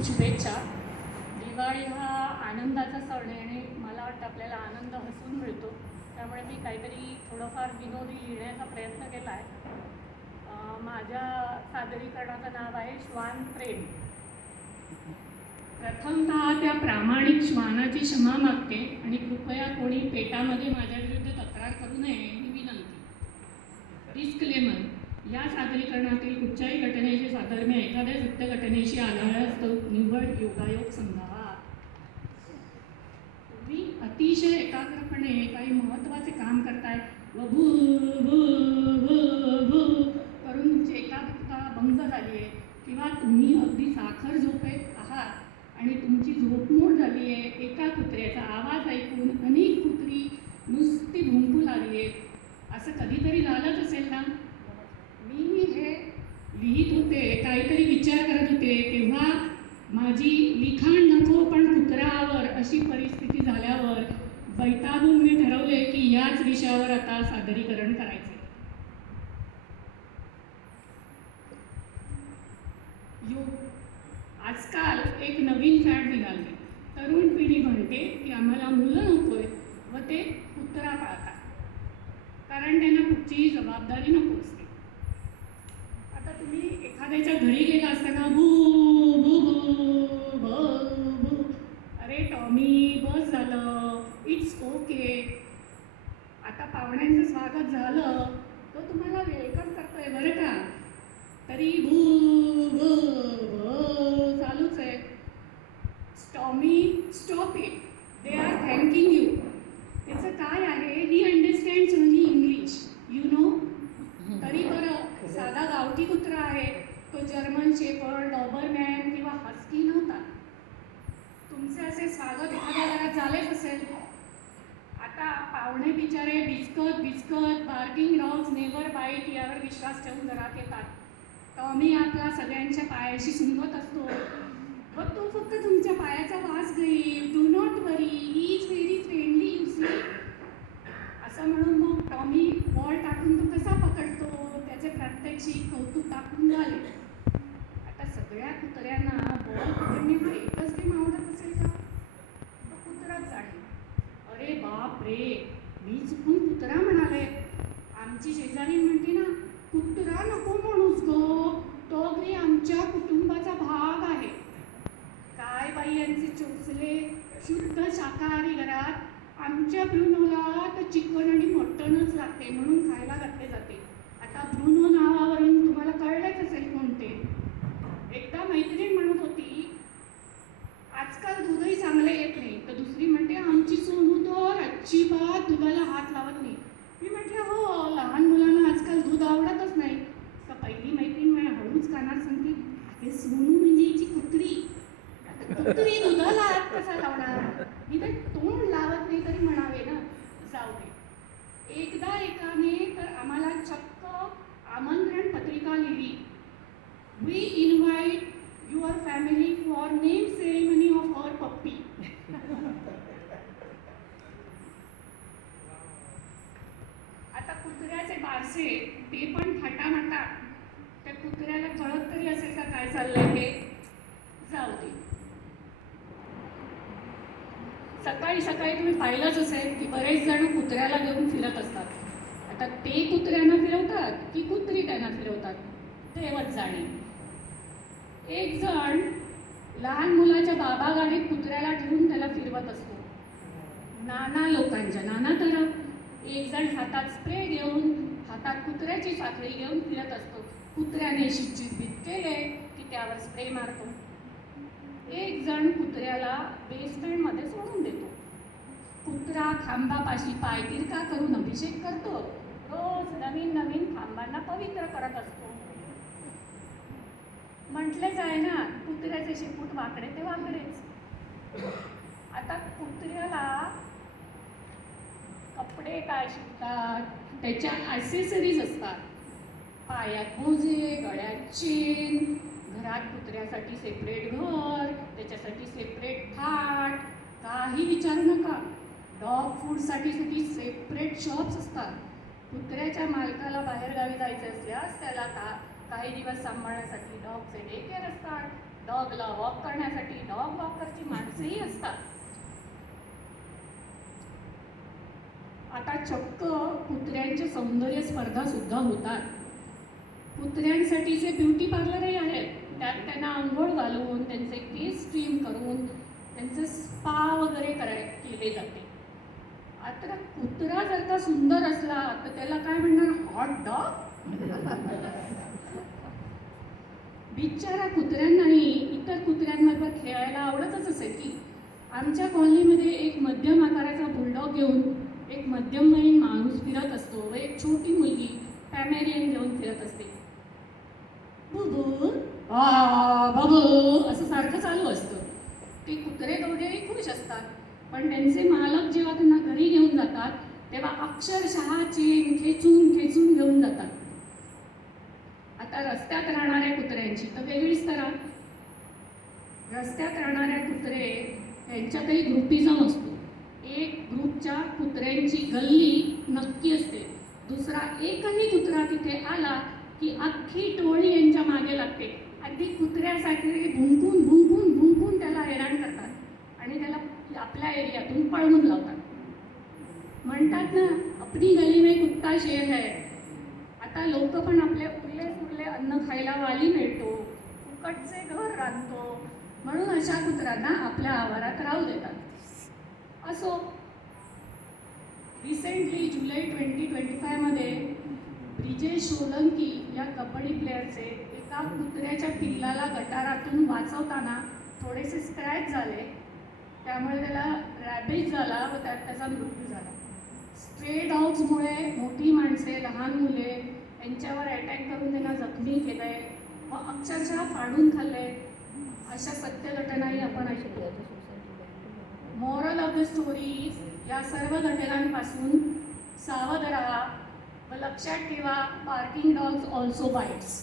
खूप शुभेच्छा. दिवाळी हा आनंदाचा सण आहे आणि मला वाटतं आपल्याला आनंद हसून मिळतो. त्यामुळे मी काहीतरी थोडंफार विनोदी लिहिण्याचा प्रयत्न केला आहे. माझ्या सादरीकरणाचं नाव आहे श्वान प्रेम. प्रथमतः त्या प्रामाणिक श्वानाची क्षमा मागते आणि कृपया कोणी पेटामध्ये माझ्या विरुद्ध तक्रार करू नये ही विनंती. डिस्क्लेमर: या सादरीकरणातील कुठच्याही घटनेचे साधर्म्य एखाद्या सत्य घटनेशी आढळल्यास तो निव्वळ योगायोग समजावा. तुम्ही अतिशय एकाग्रपणे काही महत्त्वाचे काम करताय व भू भू भू भू करून तुमची एकाग्रता भंग झाली आहे, किंवा तुम्ही अगदी साखर झोपेत आहात आणि तुमची झोपमोड झाली आहे. एका कुत्र्याचा आवाज ऐकून अनेक कुत्री नुसती भुंकू लागली आहेत, असं कधीतरी झालंच असेल ना. मी हे लिहित होते, काहीतरी विचार करत होते, तेव्हा माझी लिखाण नको पण कुत्र्यावर अशी परिस्थिती झाल्यावर वैतागून मी ठरवले की याच विषयावर आता सादरीकरण करायचे. आजकाल एक नवीन फॅड निघाले. तरुण पिढी म्हणते की आम्हाला मुलं नकोय व ते कुत्रा पाळतात, कारण त्यांना कुठचीही जबाबदारी नको असते. आता तुम्ही एखाद्याच्या घरी गेला असताना भू भू भू भू भू, अरे टॉमी बस झालं, इट्स ओके, आता पाहुण्यांचं स्वागत झालं, तो तुम्हाला वेलकम करतोय बरं का, तरी भू भू भू चालूच आहे. Tommy stop it, they are thanking you. त्याचं काय आहे, he understands only English, you know. तरी बरं साधा गावठी कुत्रा आहे, तो जर्मन शेफर्ड, डॉबरमॅन किंवा हस्की नव्हता. तुमचे असे स्वागत एखाद्या घरात झालेच असेल. आता पाहुणे बिचारे बिस्कत बिस्कत, बार्किंग डॉग्स, नेव्हर बाईट यावर विश्वास ठेवून घरात येतात. टॉमी आपला सगळ्यांच्या पायाशी सुंगत असतो व तो फक्त तुमच्या पायाचा वास घेईल. Do not worry, he is very friendly you see, असं म्हणून मग टॉमी बॉल टाकून तो कसा पकडतो त्याचे प्रात्यक्षिक कौतुक दाखवून झाले. आता सगळ्या कुत्र्यांना बॉल पकडणे हा एकच गेम आवडत असेल का, तो कुत्राच जाणे. अरे बाप रे, मी चुकून कुत्रा म्हणाले. आमची शेजारी म्हणते ना, कुत्रा नको म्हणूस गो, तो अगदी आमच्या कुटुंबाचा भाग आहे. काय बाई यांचे चोचले, शुद्ध शाकाहारी घरात. आमच्या ब्रुनोला तर चिकन आणि मटनच लागते म्हणून खायला घातले जाते. आता ब्रुनो नावावरून तुम्हाला कळलेच असेल कोणते. एकदा मैत्रीण म्हणत होती आजकाल दूधही चांगले येत नाही, तर दुसरी म्हणते आमची सोनू तर अजिबात दुधाला हात लावत नाही. मी म्हटलं हो, लहान मुलांना आजकाल दूध आवडतच नाही. तर पहिली मैत्रीण मला हळूच कानात सांगते, अरे सोनू म्हणजे हिची कुत्री, कुत्री दुधाला हात कसा लावणार. मी तर तोंड लावत नाही तरी म्हणावे ना, जाऊ दे. एकदा एकाने तर आम्हाला चक्क आमंत्रण पत्रिका लिहिली, we invite your family for name ceremony of our puppy. आता कुत्र्याचे बारसे ते पण थाटामाटा. त्या कुत्र्याला कळत तरी असेल का काय चाललंय ते, जाऊ दे. सकाळी सकाळी तुम्ही पाहिलंच असेल की बरेच जण कुत्र्याला घेऊन फिरत असतात. आता ते कुत्र्यांना फिरवतात की कुत्री त्यांना फिरवतात, देवच जाणे. एक जण लहान मुलाच्या बाबा गाडीत कुत्र्याला ठेवून त्याला फिरवत असतो. नाना लोकांच्या नाना तऱ्हा. एक जण हातात स्प्रे घेऊन, हातात कुत्र्याची साखळी घेऊन फिरत असतो. कुत्र्याने शिक्षित केले की त्यावर स्प्रे मारतो. एक जण कुत्र्याला बेसमेंटमध्ये सोडून देतो. कुत्रा खांबापाशी पाय तिरका करून अभिषेक करतो. रोज नवीन नवीन खांबांना पवित्र करत असतो. म्हटलेच आहे ना, कुत्र्याचे शेपूट वाकडे ते वाकडेच. आता कुत्र्याला कपडे काय शिवतात, त्याच्या ॲसेसरीज असतात. पायात मोजे, गळ्यात चेन, घरात कुत्र्यासाठी सेपरेट घर, त्याच्यासाठी सेपरेट खाट, काही विचारू नका. डॉग फूडसाठी सेपरेट शॉप्स असतात. कुत्र्याच्या मालकाला बाहेरगावी जायचे असल्यास त्याला काही दिवस सांभाळण्यासाठी डॉगचे डे केअर असतात. डॉगला वॉक करण्यासाठी डॉग वॉकरची माणसंही असतात. आता चक्क कुत्र्यांच्या सौंदर्य स्पर्धा सुद्धा होतात. कुत्र्यांसाठीचे ब्युटी पार्लरही आहेत. त्यात त्यांना आंघोळ घालून, त्यांचे केस स्ट्रीम करून, त्यांचे स्पा वगैरे केले जाते. आता कुत्रा जर का सुंदर असला तर त्याला काय म्हणणार, हॉट डॉग. बिचारा कुत्र्यांनाही इतर कुत्र्यांबरोबर खेळायला आवडतच असेल की. आमच्या कॉलनीमध्ये एक मध्यम आकाराचा बुलडॉग घेऊन एक मध्यमवयीन माणूस फिरत असतो व एक छोटी मुलगी पॅमेरियन घेऊन फिरत असते. बुबू बाबू असं सारखं चालू असतं. ते कुत्रे दोघेही खुश असतात, पण त्यांचे मालक जेव्हा त्यांना घरी घेऊन जातात तेव्हा अक्षरशः चेन खेचून खेचून घेऊन जातात. आता रस्त्यात राहणाऱ्या कुत्र्यांची तर वेगळीच तऱ्हा. रस्त्यात राहणाऱ्या कुत्रे यांच्यातही ग्रुपिझम असतो. एक ग्रुपच्या कुत्र्यांची गल्ली नक्की असते. दुसरा एकही कुत्रा तिथे आला की अख्खी टोळी यांच्या मागे लागते. अगदी कुत्र्यासाठी भुंकून भुंकून भुंकून त्याला हैराण करतात आणि त्याला आपल्या एरियातून पळवून लावतात. म्हणतात ना, अपनी गली में कुत्ता शेर है. आता लोक पण आपले उरले अन्न खायला वाली मिळतो, फुकटचे घर रांधतो, म्हणून अशा कुत्र्यांना आपल्या आवारात राहू देतात. असो, रिसेंटली जुलै 2025 मध्ये ब्रिजेश सोलंकी या कबड्डी प्लेअरचे एका कुत्र्याच्या पिल्लाला गटारातून वाचवताना थोडेसे स्क्रॅच झाले. त्यामुळे त्याला रॅबिज झाला व त्यात त्याचा मृत्यू झाला. स्ट्रे डॉग्समुळे मोठी माणसे, लहान मुले यांच्यावर अटॅक करून त्यांना जखमी केलंय व अक्षरशः फाडून खाल्लंय. अशा सत्य घटनाही आपण ऐकतो. मोरल ऑफ द स्टोरी, या सर्व घटनांपासून सावध राहा व लक्षात ठेवा, बार्किंग डॉग्स ऑल्सो बाइट्स.